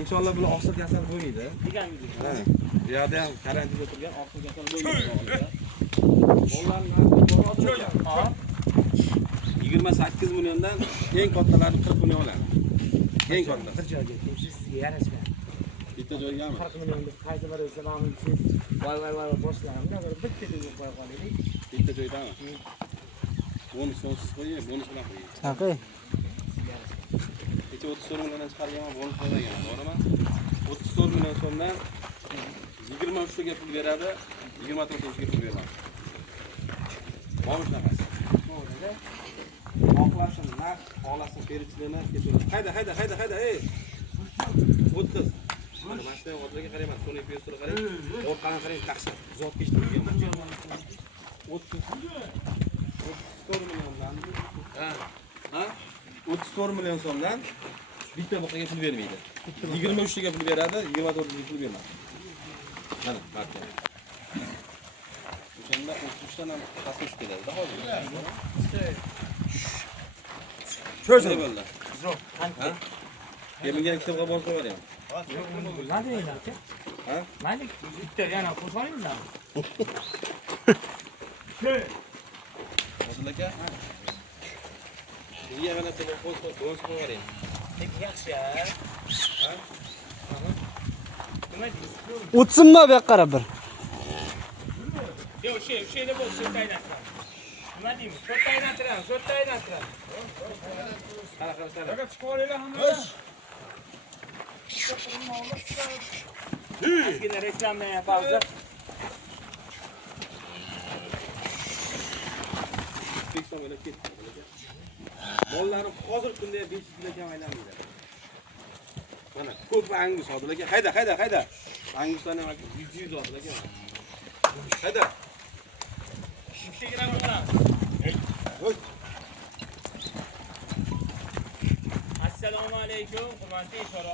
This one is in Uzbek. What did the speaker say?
inshaalloh bular oqsil kasal bo'lmaydi. deganingiz. Ha. Bu yerda ham karantinda turgan oqsil kasal bo'lmaydi. Mollarni 28 milliondan eng kattalarini 40 million oladi. Eng katta. Bir joyga sizga yarashmaydi. Bitta joygami? 40 million deb qayta bir salomni siz voy boshlaymiz. Bitta joyga qo'ya qolaylik. Bitta joydami? Bonus sonsiz qo'ying, bonus bilan qo'ying. Taqi. Kecha 34 milliondan chiqargan bonus qo'ygan, to'g'rimi? 34 million so'mdan 23 taga pul beradi, 24 taga pul beradi. Bonus nafasi. To'g'ri-da. Oqlashim, narx, xohlasin berishini kechiradi. Hayda, ey. 30. Mana mashina o'tlarga qarayman, Sony Piyosga qarang. Orqaga qarang, taqshir. Zot kechtirgan. 34 milliondan. Ha? 34 million so'mdan bitta buqaga pul bermaydi. 23 taga pul beradi, 24 taga pul bermaydi. Mana, marka. O'shanda 33 dan ham qasam tushib ketadi. Hozir. Cho'zib bo'ldi. Zo'r, qancha? Yemingan kitobga borib qo'yaveram. Nima deyapti? Ha? Malik bitta yana qo'sholinglar. Hozir aka. Nega mana telefon qo'yaveram? Yaxshi. Ha? Nima deysiz? O'tsinmi bu yoqqa qarab bir. Yo'q, o'shayda bo'l, sho'taydan. Nima deymiz? Sho'taydan turamiz. Qara. Chiqaringlar hamma. Ozgina reklamdan yapamiz. O'zbekistonga ketdi. Mollarim hozir kunda 500 kilo kam aylanmaydi. Mana ko'p angus hozir aka. Hayda. Angusdan ham 100 hozir aka. Hayda. Shimshigina bo'lamiz. Assalomu alaykum, hurmatli ishora